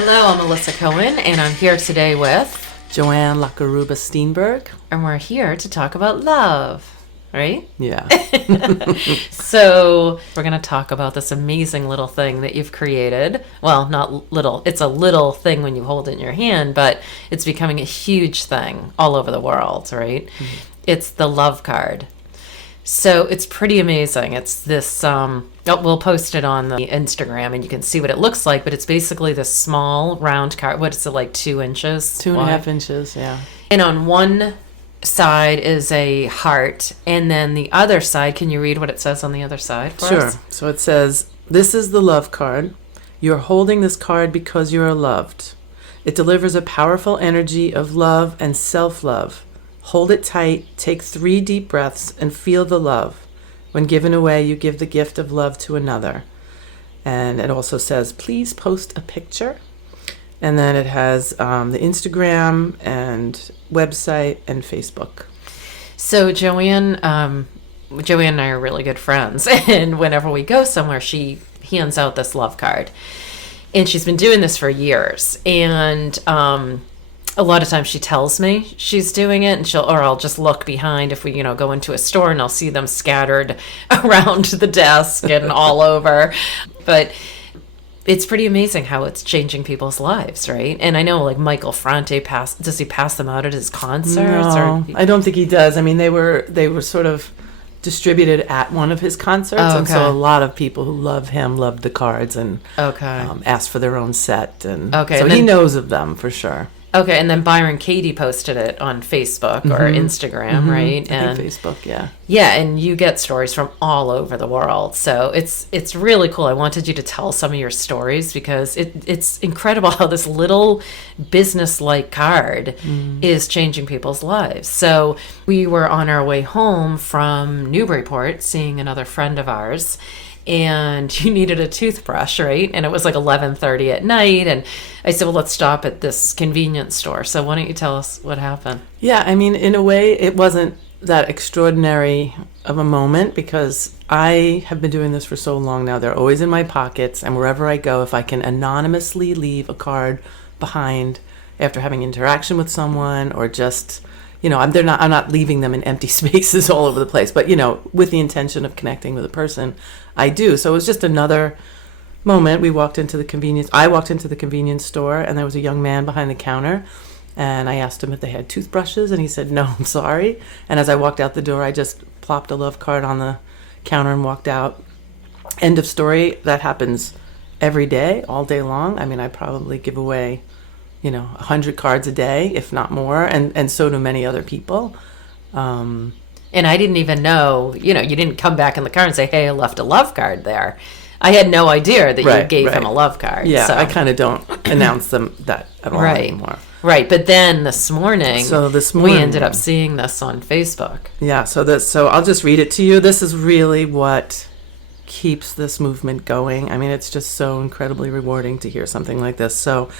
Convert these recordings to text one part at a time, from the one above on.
Hello, I'm Melissa Cohen, and I'm here today with Joanne Lacarrubba Steenberg. And we're here to talk about love, right? Yeah. So we're going to talk about this amazing little thing that you've created. Well, not little. It's a little thing when you hold it in your hand, but it's becoming a huge thing all over the world, right? Mm-hmm. It's the Love.Card. So it's pretty amazing. It's this, we'll post it on the Instagram and you can see what it looks like, but it's basically this small round card. What is it, like 2 inches? 2.5 inches, yeah. And on one side is a heart, and then the other side, can you read what it says on the other side for us? Sure. So it says, "This is the love card. You're holding this card because you are loved. It delivers a powerful energy of love and self-love. Hold it tight, take 3 deep breaths, and feel the love. When given away, you give the gift of love to another." And it also says, "Please post a picture." And then it has the Instagram and website and Facebook. So Joanne and I are really good friends. And whenever we go somewhere, she hands out this love card. And she's been doing this for years. And a lot of times she tells me she's doing it, and I'll just look behind if we, go into a store, and I'll see them scattered around the desk and all over. But it's pretty amazing how it's changing people's lives, right? And I know, like, Michael Franti does he pass them out at his concerts? No, I don't think he does. I mean, they were sort of distributed at one of his concerts, and so a lot of people who love him loved the cards and asked for their own set, and so and he knows of them for sure. Okay, and then Byron Katie posted it on Facebook or Instagram, right? I think Facebook, yeah. Yeah, and you get stories from all over the world. So it's really cool. I wanted you to tell some of your stories because it's incredible how this little business-like card is changing people's lives. So we were on our way home from Newburyport, seeing another friend of ours, and you needed a toothbrush, right? And it was like 11:30 at night, and I said, well, let's stop at this convenience store. So why don't you tell us what happened? Yeah, I mean, in a way, it wasn't that extraordinary of a moment because I have been doing this for so long now. They're always in my pockets, and wherever I go, if I can anonymously leave a card behind after having interaction with someone, or just, I'm not leaving them in empty spaces all over the place, but, with the intention of connecting with a person, I do. So it was just another moment. I walked into the convenience store, and there was a young man behind the counter, and I asked him if they had toothbrushes, and he said, "No, I'm sorry." And as I walked out the door, I just plopped a love card on the counter and walked out. End of story. That happens every day, all day long. I mean, I probably give away 100 cards a day, if not more, and so do many other people. And I didn't even know, you didn't come back in the car and say, "Hey, I left a love card there." I had no idea that you gave him a love card. Yeah, so I kind of don't announce them that at all anymore. Right, but then this morning, we ended up seeing this on Facebook. Yeah, so I'll just read it to you. This is really what keeps this movement going. I mean, it's just so incredibly rewarding to hear something like this. So,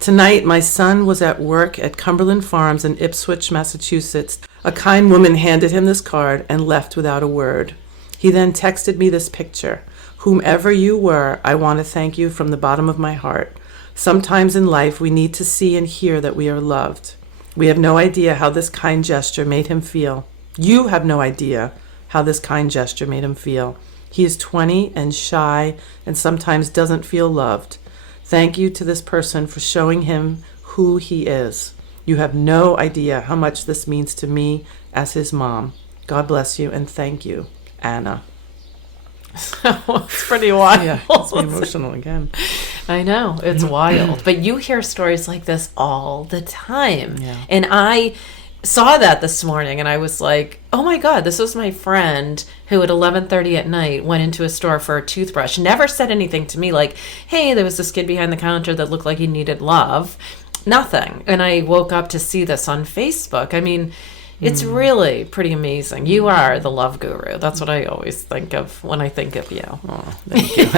tonight, my son was at work at Cumberland Farms in Ipswich, Massachusetts. A kind woman handed him this card and left without a word. He then texted me this picture. "Whomever you were, I want to thank you from the bottom of my heart. Sometimes in life, we need to see and hear that we are loved. We have no idea how this kind gesture made him feel. You have no idea how this kind gesture made him feel. He is 20 and shy and sometimes doesn't feel loved. Thank you to this person for showing him who he is. You have no idea how much this means to me as his mom. God bless you and thank you, Anna." It's pretty wild. Yeah, it's emotional again. I know, it's wild. But you hear stories like this all the time. Yeah. And I saw that this morning, and I was like, oh my God, this was my friend who at 11:30 at night went into a store for a toothbrush. Never said anything to me like, "Hey, there was this kid behind the counter that looked like he needed love." Nothing. And I woke up to see this on Facebook. I mean, it's really pretty amazing. You are the love guru. That's what I always think of when I think of you. Oh, thank you.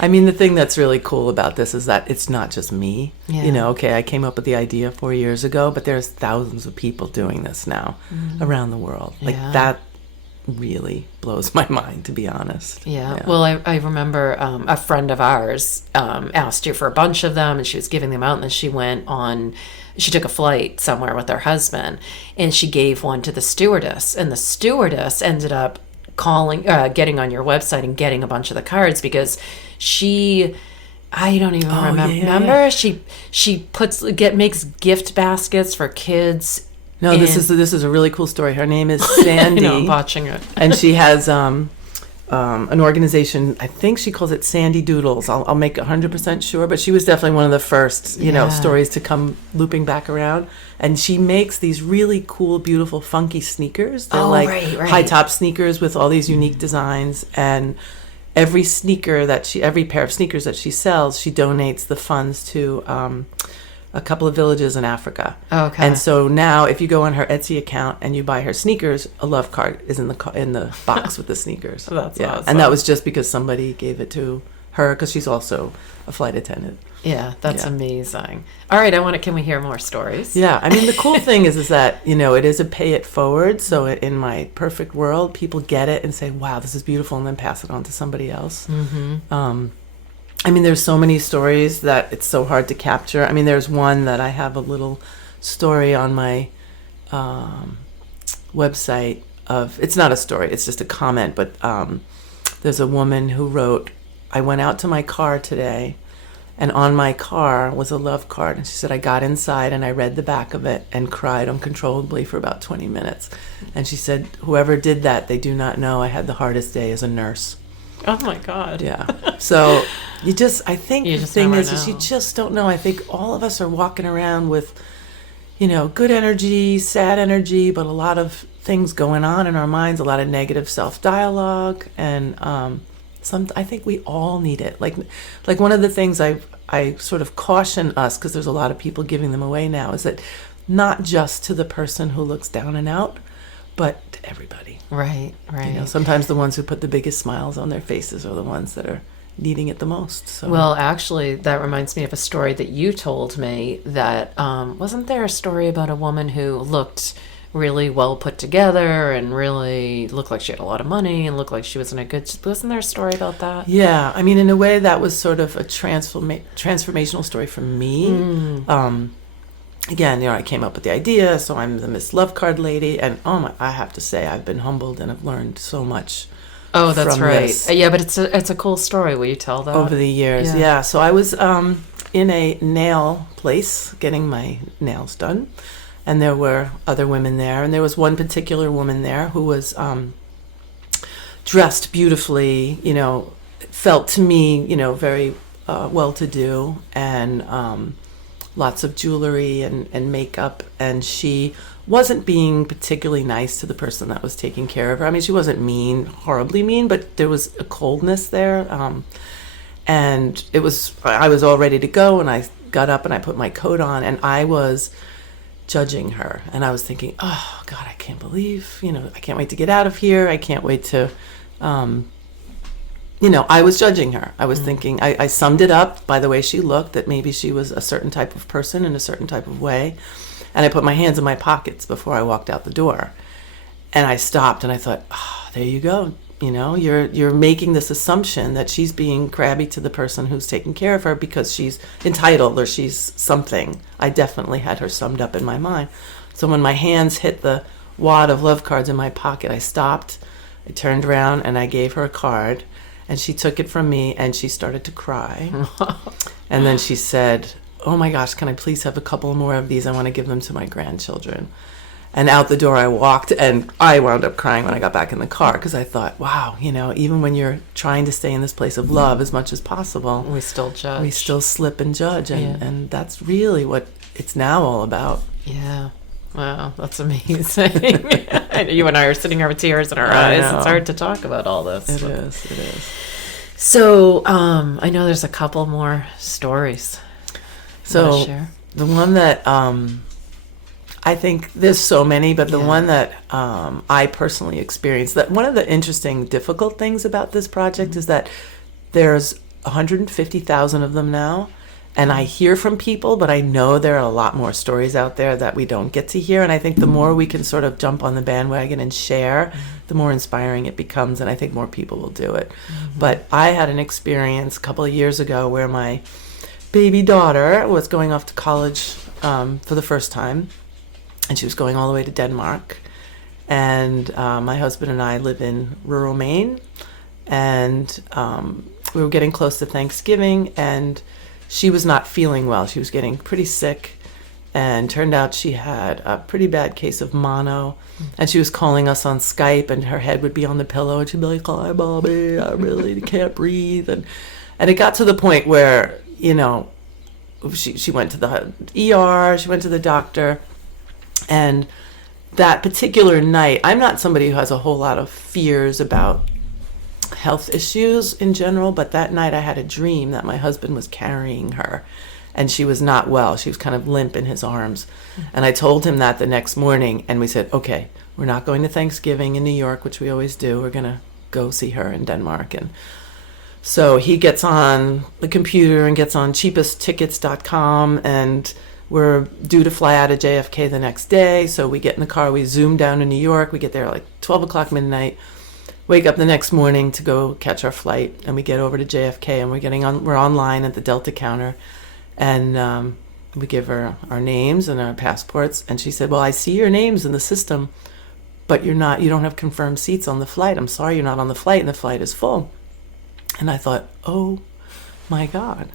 I mean, the thing that's really cool about this is that it's not just me. Yeah. I came up with the idea 4 years ago, but there's thousands of people doing this now around the world. Like that really blows my mind, to be honest. Yeah. Well, I remember a friend of ours asked you for a bunch of them, and she was giving them out, and then she took a flight somewhere with her husband, and she gave one to the stewardess, and the stewardess ended up getting on your website and getting a bunch of the cards because I don't even remember. Yeah. Remember, she makes gift baskets for kids. No, this is a really cool story. Her name is Sandy. I know, I'm watching it. And she has an organization, I think she calls it Sandy Doodles. I'll make 100% sure, but she was definitely one of the first, stories to come looping back around. And she makes these really cool, beautiful, funky sneakers. They're right. high top sneakers with all these unique designs. And every pair of sneakers that she sells, she donates the funds to a couple of villages in Africa. Okay. And so now, if you go on her Etsy account and you buy her sneakers, a love card is in the box with the sneakers. That's awesome. And that was just because somebody gave it to her because she's also a flight attendant. Yeah, that's amazing. All right, can we hear more stories? Yeah, I mean, the cool thing is that, it is a pay it forward. So in my perfect world, people get it and say, wow, this is beautiful, and then pass it on to somebody else. Mm-hmm. I mean, there's so many stories that it's so hard to capture. I mean, there's one that I have a little story on my website of, it's not a story, it's just a comment, but there's a woman who wrote, I went out to my car today, and on my car was a love card. And she said, I got inside and I read the back of it and cried uncontrollably for about 20 minutes. And she said, whoever did that, they do not know I had the hardest day as a nurse. Oh my God. Yeah. So the thing is you just don't know. I think all of us are walking around with, good energy, sad energy, but a lot of things going on in our minds, a lot of negative self-dialogue. And I think we all need it. Like one of the things I sort of caution us, because there's a lot of people giving them away now, is that not just to the person who looks down and out, but to everybody. Right. Sometimes the ones who put the biggest smiles on their faces are the ones that are needing it the most. So. Well, actually, that reminds me of a story that you told me that, wasn't there a story about a woman who looked really well put together and really looked like she had a lot of money and looked like she was in wasn't there a story about that? Yeah. I mean, in a way, that was sort of a transformational story for me. Again, I came up with the idea, so I'm the Miss Love Card lady, and I have to say, I've been humbled and I've learned so much. Oh, that's from right. This yeah, but it's a cool story. Will you tell that? over the years? Yeah. So I was in a nail place getting my nails done, and there were other women there, and there was one particular woman there who was dressed beautifully. Felt to me, very well-to-do, and lots of jewelry and makeup, and she wasn't being particularly nice to the person that was taking care of her. I mean, she wasn't horribly mean, but there was a coldness there. And I was all ready to go, and I got up and I put my coat on, and I was judging her. And I was thinking, oh God, I can't believe, I can't wait to get out of here. I can't wait to, I was judging her. I was thinking, I summed it up by the way she looked, that maybe she was a certain type of person in a certain type of way. And I put my hands in my pockets before I walked out the door. And I stopped and I thought, there you go. You're making this assumption that she's being crabby to the person who's taking care of her because she's entitled or she's something. I definitely had her summed up in my mind. So when my hands hit the wad of love cards in my pocket, I stopped, I turned around, and I gave her a card. And she took it from me, and she started to cry. And then she said, oh my gosh, can I please have a couple more of these? I want to give them to my grandchildren. And out the door I walked, and I wound up crying when I got back in the car, because I thought, wow, even when you're trying to stay in this place of love as much as possible, we still judge. We still slip and judge, and that's really what it's now all about. Yeah. Wow, that's amazing. You and I are sitting here with tears in our eyes. It's hard to talk about all this. It is. So, I know there's a couple more stories. So, the one that I think there's so many, but the one that I personally experienced, that one of the interesting, difficult things about this project is that there's 150,000 of them now, And I hear from people, but I know there are a lot more stories out there that we don't get to hear. And I think the more we can sort of jump on the bandwagon and share, the more inspiring it becomes. And I think more people will do it. But I had an experience a couple of years ago where my baby daughter was going off to college for the first time. And she was going all the way to Denmark. And my husband and I live in rural Maine. And we were getting close to Thanksgiving, and she was not feeling well. She was getting pretty sick, and turned out she had a pretty bad case of mono. And she was calling us on Skype, and her head would be on the pillow, and she'd be like, "Hi, Bobby, I really can't breathe." And it got to the point where, you know, she went to the ER, she went to the doctor, and that particular night, I'm not somebody who has a whole lot of fears about health issues in general, but that night I had a dream that my husband was carrying her, and she was not well. She was kind of limp in his arms. And I told him that the next morning, and we said, okay, we're not going to Thanksgiving in New York, which we always do. We're going to go see her in Denmark. And so he gets on the computer and gets on cheapesttickets.com, and we're due to fly out of JFK the next day. So we get in the car, we zoom down to New York. We get there like 12 o'clock midnight. Wake up the next morning to go catch our flight, and we get over to JFK, and we're online at the Delta counter, and we give her our names and our passports, and she said, "Well, I see your names in the system, but you don't have confirmed seats on the flight. I'm sorry, you're not on the flight, and the flight is full." And I thought, oh my God.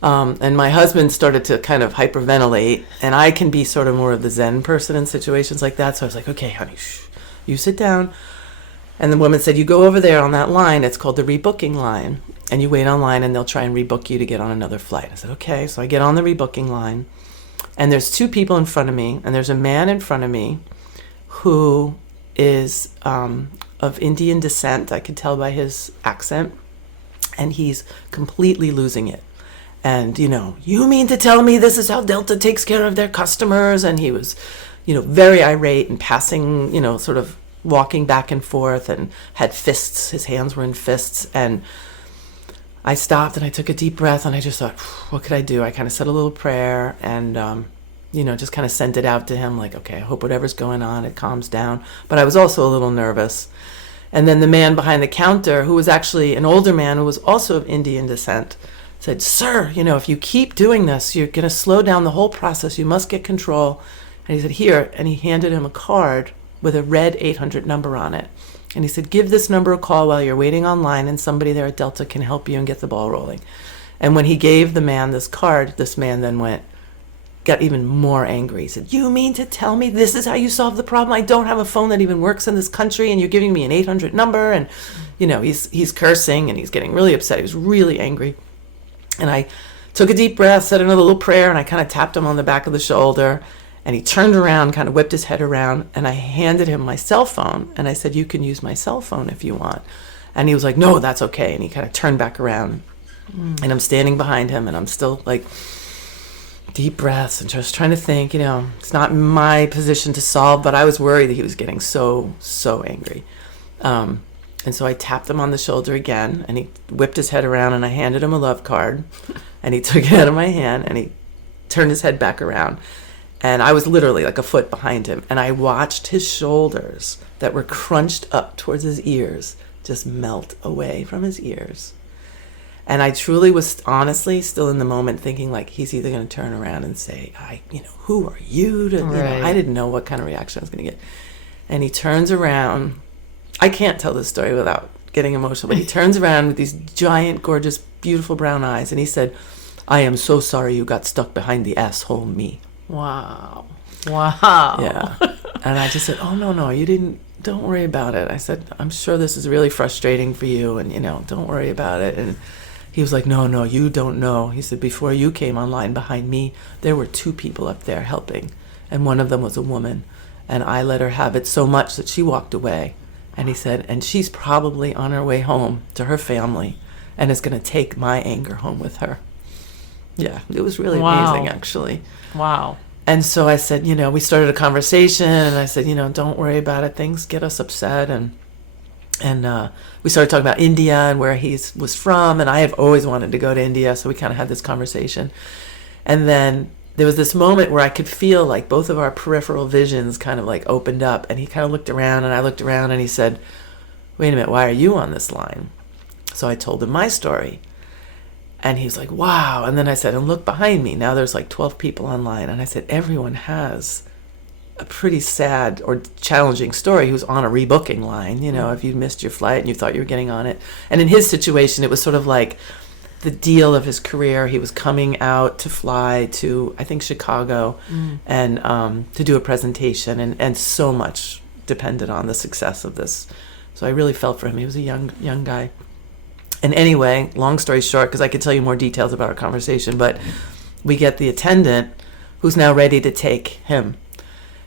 And my husband started to kind of hyperventilate, and I can be sort of more of the Zen person in situations like that. So I was like, "Okay, honey, you sit down." And the woman said, "You go over there on that line. It's called the rebooking line. And you wait online, and they'll try and rebook you to get on another flight." I said, "Okay." So I get on the rebooking line. And there's two people in front of me. And there's a man in front of me who is of Indian descent. I could tell by his accent. And he's completely losing it. And, "You mean to tell me this is how Delta takes care of their customers?" And he was, very irate and passing, sort of walking back and forth, and had fists. His hands were in fists. And I stopped, and I took a deep breath, and I just thought, what could I do? I kind of said a little prayer, and just kind of sent it out to him, like, okay, I hope whatever's going on, it calms down. But I was also a little nervous. And then the man behind the counter, who was actually an older man who was also of Indian descent, said, "Sir, if you keep doing this, you're going to slow down the whole process. You must get control." And he said, "Here," and he handed him a card with a red 800 number on it. And he said, "Give this number a call while you're waiting online, and somebody there at Delta can help you and get the ball rolling." And when he gave the man this card, this man then got even more angry. He said, "You mean to tell me this is how you solve the problem? I don't have a phone that even works in this country, and you're giving me an 800 number." And, he's cursing, and he's getting really upset. He was really angry. And I took a deep breath, said another little prayer, and I kind of tapped him on the back of the shoulder. And he turned around, kind of whipped his head around, and I handed him my cell phone. And I said, "You can use my cell phone if you want." And he was like, "No, that's okay." And he kind of turned back around. And I'm standing behind him, and I'm still like, deep breaths, and just trying to think, it's not my position to solve, but I was worried that he was getting so angry. And so I tapped him on the shoulder again, and he whipped his head around, and I handed him a love card. And he took it out of my hand, and he turned his head back around. And I was literally like a foot behind him. And I watched his shoulders that were crunched up towards his ears just melt away from his ears. And I truly was honestly still in the moment thinking, like, he's either going to turn around and say, "Who are you?" Right. I didn't know what kind of reaction I was going to get. And he turns around. I can't tell this story without getting emotional, but he turns around with these giant, gorgeous, beautiful brown eyes. And he said, "I am so sorry you got stuck behind the asshole me." Wow. Yeah. And I just said, "Oh, no, you didn't. Don't worry about it." I said, "I'm sure this is really frustrating for you, and, don't worry about it." And he was like, No, you don't know." He said, "Before you came online behind me, there were two people up there helping, and one of them was a woman, and I let her have it so much that she walked away." And he said, "And she's probably on her way home to her family, and is going to take my anger home with her." Yeah, it was really amazing, actually. Wow. And so I said, we started a conversation, and I said, "Don't worry about it. Things get us upset." And And we started talking about India and where he was from, and I have always wanted to go to India, so we kind of had this conversation. And then there was this moment where I could feel like both of our peripheral visions kind of like opened up, and he kind of looked around, and I looked around, and he said, "Wait a minute, why are you on this line?" So I told him my story, and he was like, "Wow." And then I said, "And look behind me. Now there's like 12 people online." And I said, "Everyone has a pretty sad or challenging story who's on a rebooking line, you know, if you missed your flight and you thought you were getting on it." And in his situation, it was sort of like the deal of his career. He was coming out to fly to, I think, Chicago, and to do a presentation, and so much depended on the success of this. So I really felt for him. He was a young guy. And anyway, long story short, because I could tell you more details about our conversation, but we get the attendant who's now ready to take him.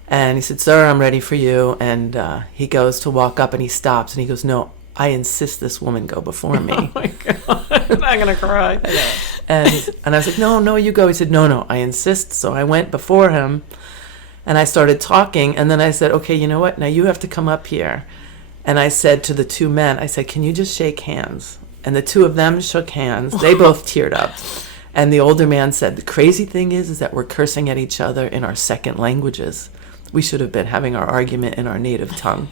And he said, "Sir, I'm ready for you." And he goes to walk up, and he stops, and he goes, "No, I insist this woman go before me." Oh my God, I'm going to cry. And I was like, no, you go. He said, no, I insist. So I went before him, and I started talking. And then I said, "Okay, you know what? Now you have to come up here." And I said to the two men, I said, "Can you just shake hands?" And the two of them shook hands. They both teared up. And the older man said, "The crazy thing is that we're cursing at each other in our second languages. We should have been having our argument in our native tongue."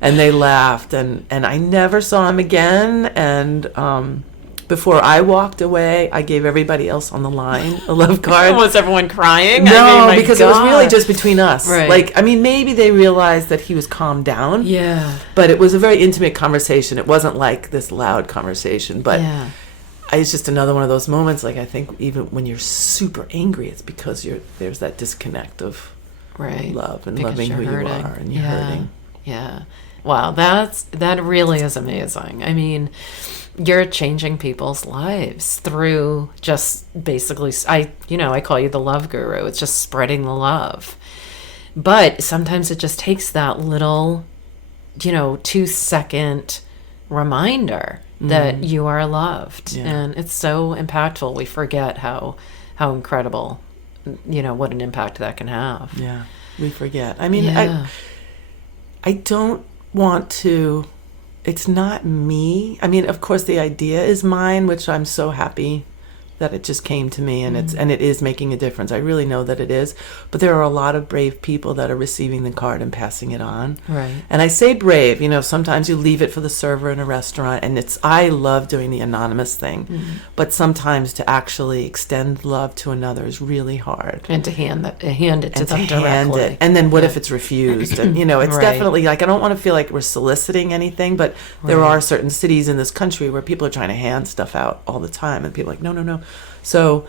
And they laughed, and I never saw him again. And before I walked away, I gave everybody else on the line a love card. Was everyone crying? No, I mean, because it was really just between us. Right. Like, I mean, maybe they realized that he was calmed down. Yeah. But it was a very intimate conversation. It wasn't like this loud conversation. But Yeah. it's just another one of those moments. Like, I think even when you're super angry, it's because there's that disconnect of Right. love and Because loving you're who hurting. you are, and you're Yeah. hurting. Yeah. Wow, that really is amazing. I mean, you're changing people's lives through just basically, I call you the love guru. It's just spreading the love. But sometimes it just takes that little, 2-second reminder that you are loved. Yeah. And it's so impactful. We forget how incredible, what an impact that can have. Yeah, we forget. I mean, Yeah. I don't want to, it's not me. I mean, of course the idea is mine, which I'm so happy that it just came to me, and it is making a difference. I really know that it is. But there are a lot of brave people that are receiving the card and passing it on. Right. And I say brave, sometimes you leave it for the server in a restaurant, and I love doing the anonymous thing. But sometimes to actually extend love to another is really hard. And to hand it to them hand directly. it. And then what if it's refused? And it's Right. definitely like, I don't want to feel like we're soliciting anything, but there Right. are certain cities in this country where people are trying to hand stuff out all the time, and people are like, no. So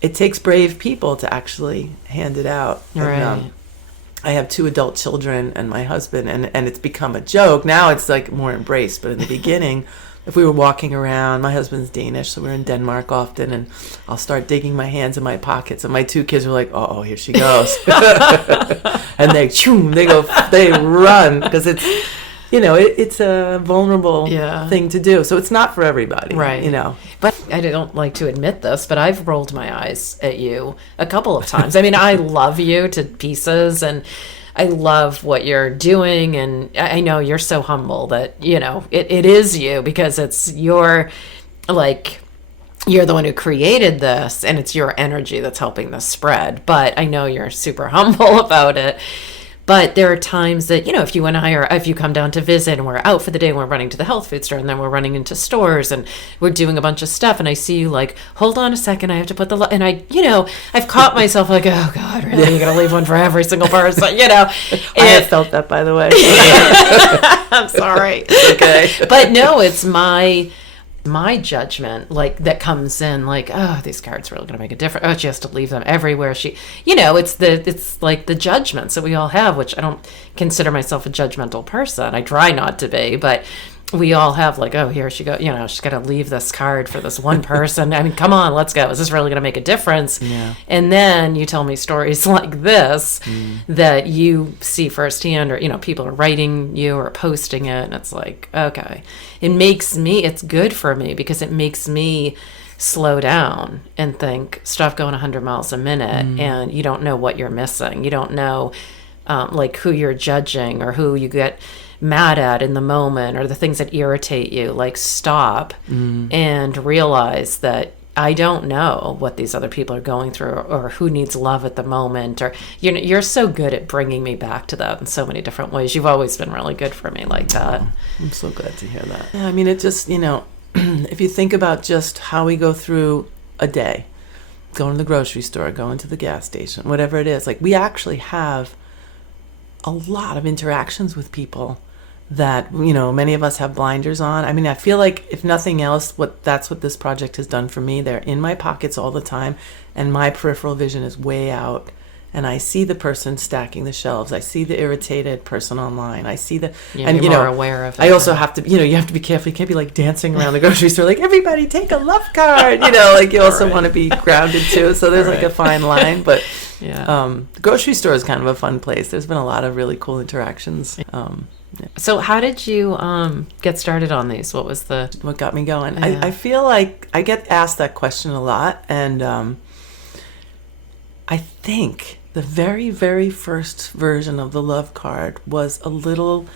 it takes brave people to actually hand it out. Right. And, I have 2 adult children and my husband, and it's become a joke. Now it's like more embraced, but in the beginning, if we were walking around, my husband's Danish, so we're in Denmark often, and I'll start digging my hands in my pockets, and my 2 kids are like, "Oh, here she goes." And they run, because it's a vulnerable thing to do. So it's not for everybody. Right. But I don't like to admit this, but I've rolled my eyes at you a couple of times. I mean, I love you to pieces, and I love what you're doing, and I know you're so humble that, it is you, because it's you're the one who created this, and it's your energy that's helping this spread. But I know you're super humble about it. But there are times that, if you and I if you come down to visit and we're out for the day and we're running to the health food store, and then we're running into stores and we're doing a bunch of stuff, and I see you like, "Hold on a second, I have to put the," and I've caught myself like, "Oh God, really? You're going to leave one for every single person?" I have felt that, by the way. I'm sorry. It's okay. But no, it's my judgment, like, that comes in, like, "Oh, these cards are really going to make a difference. Oh, she has to leave them everywhere." It's like the judgments that we all have, which I don't consider myself a judgmental person. I try not to be, but we all have, like, "Oh, here she goes. She's got to leave this card for this one person. I mean, come on, let's go. Is this really going to make a difference?" Yeah. And then you tell me stories like this that you see firsthand, or, people are writing you or posting it, and it's like, okay. It's good for me, because it makes me slow down and think, stop going 100 miles a minute, and you don't know what you're missing. You don't know like who you're judging or who you get mad at in the moment or the things that irritate you. Like, stop and realize that I don't know what these other people are going through or who needs love at the moment. Or you're so good at bringing me back to that in so many different ways. You've always been really good for me like that. I'm so glad to hear that. Yeah, I mean, it just, if you think about just how we go through a day, going to the grocery store, going to the gas station, whatever it is, like, we actually have a lot of interactions with people that, many of us have blinders on. I mean, I feel like if nothing else, that's what this project has done for me. They're in my pockets all the time, and my peripheral vision is way out. And I see the person stacking the shelves. I see the irritated person online. I see and you're more aware of it. I also have to, you have to be careful. You can't be like dancing around the grocery store, like, everybody take a love card. Like, you also want to be grounded too. So there's like a fine line. But the grocery store is kind of a fun place. There's been a lot of really cool interactions. So how did you get started on these? What got me going? I feel like I get asked that question a lot, and I think the very, very first version of the Love Card was a little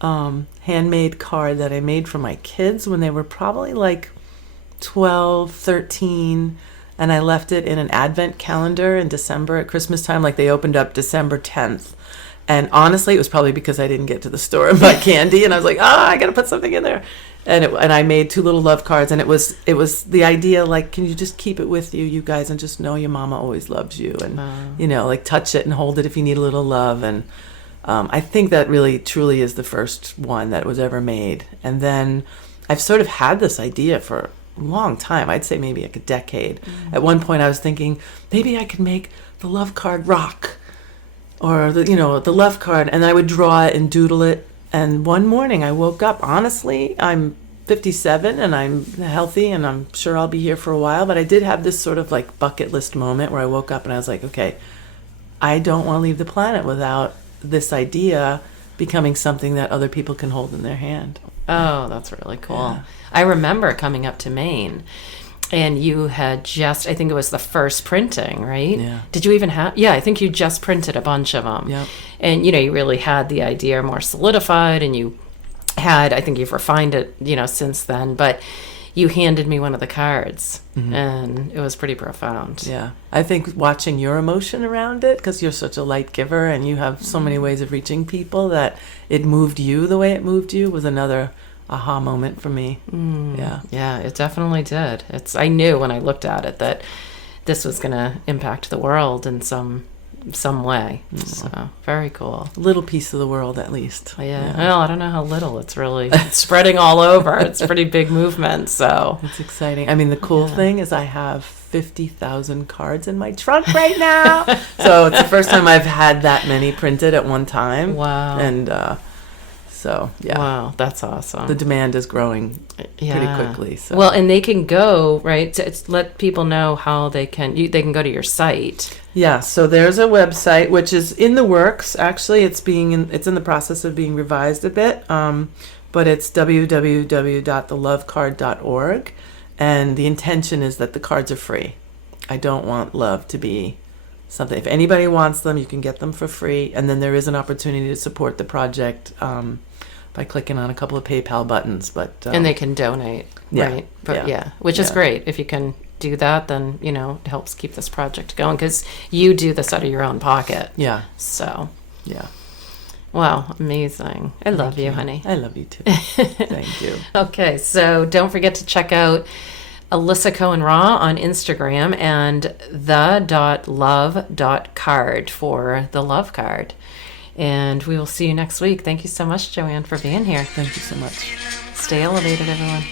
handmade card that I made for my kids when they were probably like 12, 13, and I left it in an advent calendar in December at Christmas time. Like, they opened up December 10th. And honestly, it was probably because I didn't get to the store and buy candy, and I was like, I got to put something in there. And I made 2 little love cards, and it was the idea, like, can you just keep it with you guys, and just know your mama always loves you, and like, touch it and hold it if you need a little love. And I think that really truly is the first one that was ever made. And then I've sort of had this idea for a long time. I'd say maybe like a decade. At one point, I was thinking maybe I could make the Love Card rock, or the Love Card, and I would draw it and doodle it. And one morning I woke up, honestly, I'm 57 and I'm healthy and I'm sure I'll be here for a while, but I did have this sort of like bucket list moment where I woke up and I was like, okay, I don't want to leave the planet without this idea becoming something that other people can hold in their hand. Oh, that's really cool. Yeah. I remember coming up to Maine, and you had just, I think it was the first printing, right? Yeah. Did you even have, I think you just printed a bunch of them. Yep. And, you really had the idea more solidified, and you had, I think you've refined it, since then, but you handed me one of the cards, and it was pretty profound. Yeah. I think watching your emotion around it, because you're such a light giver and you have so many ways of reaching people, that it moved you the way it moved you was another aha moment for me. Yeah, it definitely did. I knew when I looked at it that this was going to impact the world in some way. So very cool. A little piece of the world, at least. Yeah. Well, I don't know how little. It's really spreading all over. It's a pretty big movement. So it's exciting. I mean, the cool thing is I have 50,000 cards in my trunk right now. So it's the first time I've had that many printed at one time. Wow. And so, yeah. Wow, that's awesome. The demand is growing pretty quickly. So. Well, and they can go, right, to let people know how they can go to your site. Yeah, so there's a website, which is in the works. Actually, it's in the process of being revised a bit, but it's www.thelovecard.org, and the intention is that the cards are free. I don't want love to be something. If anybody wants them, you can get them for free, and then there is an opportunity to support the project by clicking on a couple of PayPal buttons. But and they can donate, right? But which is great. If you can do that, then it helps keep this project going, because you do this out of your own pocket. Yeah. So. Yeah. Wow, amazing. I love you, honey. I love you too. Thank you. Okay, so don't forget to check out Alyssa Cohen Raw on Instagram and The.Love.Card for the Love Card. And we will see you next week. Thank you so much, Joanne, for being here. Thank you so much. Stay elevated, everyone.